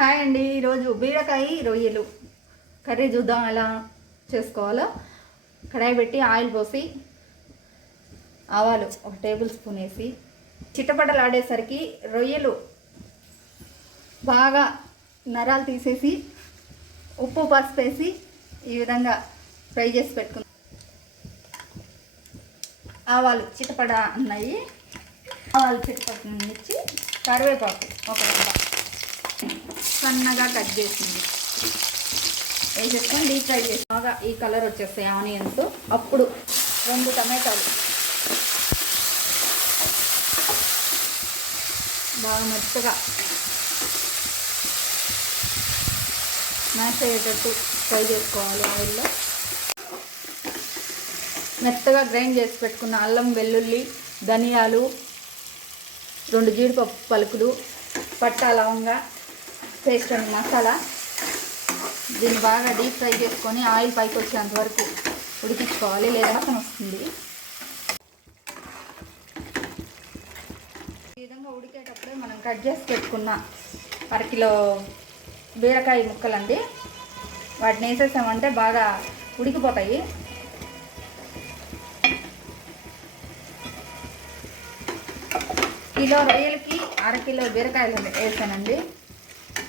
Hi అండి. ఈరోజు బీరకాయ రొయ్యలు కర్రీ చూద్దాం ఎలా చేసుకోవాలో. కడాయి పెట్టి ఆయిల్ పోసి ఆవాలు 1 టేబుల్ స్పూన్ వేసి చిట్టపట్టలు ఆడేసరికి రొయ్యలు బాగా నరాలు తీసేసి ఉప్పు పసుపు వేసి ఈ విధంగా ఫ్రై చేసి పెట్టుకున్నాం. ఆవాలు చిట్టపడ అన్నాయి. ఆవాలు చిట్టపట్టనిచ్చి కరివేపాకు ఒక గంట సన్నగా కట్ చేసింది వేసేసుకొని డీప్ ఫ్రై చేసి బాగా ఈ కలర్ వచ్చేస్తాయి ఆనియన్స్. అప్పుడు 2 టమాటాలు బాగా మెత్తగా మ్యాష్ అయ్యేటట్టు ఫ్రై చేసుకోవాలి ఆయిల్లో. మెత్తగా గ్రైండ్ చేసి పెట్టుకున్న అల్లం వెల్లుల్లి ధనియాలు 2 జీడిపప్పు పలుకులు పట్టా లవంగా పేస్ట్ అండ్ మసాలా దీన్ని బాగా డీప్ ఫ్రై చేసుకొని ఆయిల్ పైకి వచ్చేంత వరకు ఉడికించుకోవాలి, లేదా వాసన వస్తుంది. ఈ విధంగా ఉడికేటప్పుడే మనం కట్ చేసి పెట్టుకున్న 1 కిలో బీరకాయ ముక్కలండి, వాటిని వేసేసామంటే బాగా ఉడికిపోతాయి. కిలో రొయ్యలకి 1/2 కిలో బీరకాయలు వేసానండి.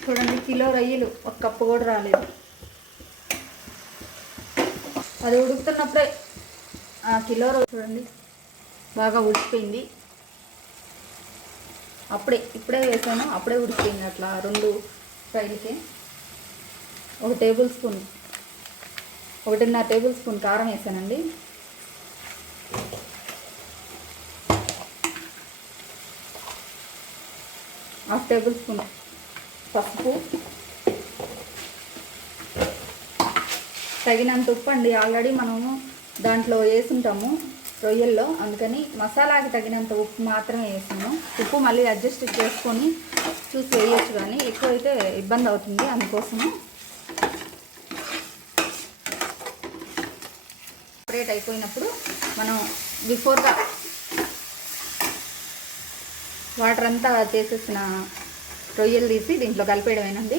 చూడండి, కిలో రొయ్యలు 1 కప్పు కూడా రాలేదు. అది ఉడుకుతున్నప్పుడే కిలో చూడండి బాగా ఉడికిపోయింది. ఇప్పుడే వేసాను, అప్పుడే ఉడికిపోయింది. అట్లా 2 ఫ్రైలకి 1 టేబుల్ స్పూన్ 1.5 టేబుల్ స్పూన్ కారం వేసానండి. ½ టేబుల్ స్పూన్ పసుపు, తగినంత ఉప్పు అండి. ఆల్రెడీ మనము దాంట్లో వేసుంటాము రొయ్యల్లో, అందుకని మసాలాకి తగినంత ఉప్పు మాత్రమే వేసాను. ఉప్పు మళ్ళీ అడ్జస్ట్ చేసుకొని చూసి వేయచ్చు, కానీ ఎక్కువైతే ఇబ్బంది అవుతుంది. అందుకోసము సెపరేట్ అయిపోయినప్పుడు మనం బిఫోర్గా వాటర్ అంతా చేసేసిన రొయ్యలు తీసి దీంట్లో కలిపేయడమేనండి.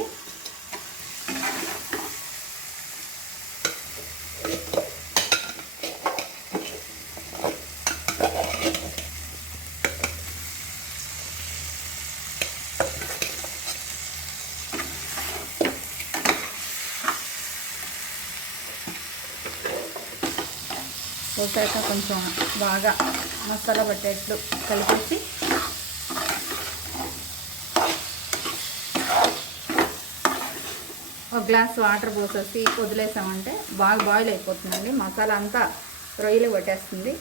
పోసాక కొంచెం బాగా మసాలా పట్టేట్లు కలిపేసి ఒక గ్లాస్ వాటర్ పోసేసి వదిలేసామంటే బాగా బాయిల్ అయిపోతుందండి. మసాలా అంతా రొయ్యలు పట్టేస్తుంది.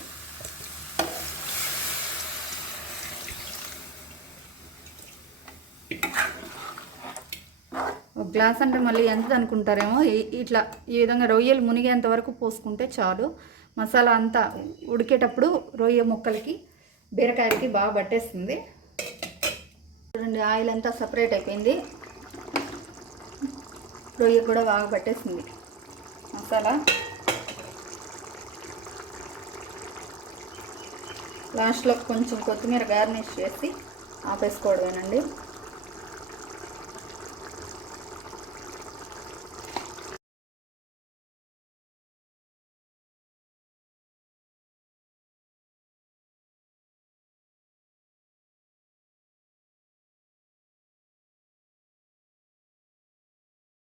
ఒక గ్లాస్ అంటే మళ్ళీ ఎంత అనుకుంటారేమో. ఇట్లా ఈ విధంగా రొయ్యలు మునిగేంత వరకు పోసుకుంటే చాలు. మసాలా అంతా ఉడికేటప్పుడు రొయ్య ముక్కలకి బీరకాయలకి బాగా పట్టేస్తుంది. చూడండి, ఆయిల్ అంతా సపరేట్ అయిపోయింది. రొయ్య కూడా బాగా పట్టేసింది మసాలా. లాస్ట్లో కొంచెం కొత్తిమీర గార్నిష్ చేసి ఆపేసుకోవడమేనండి.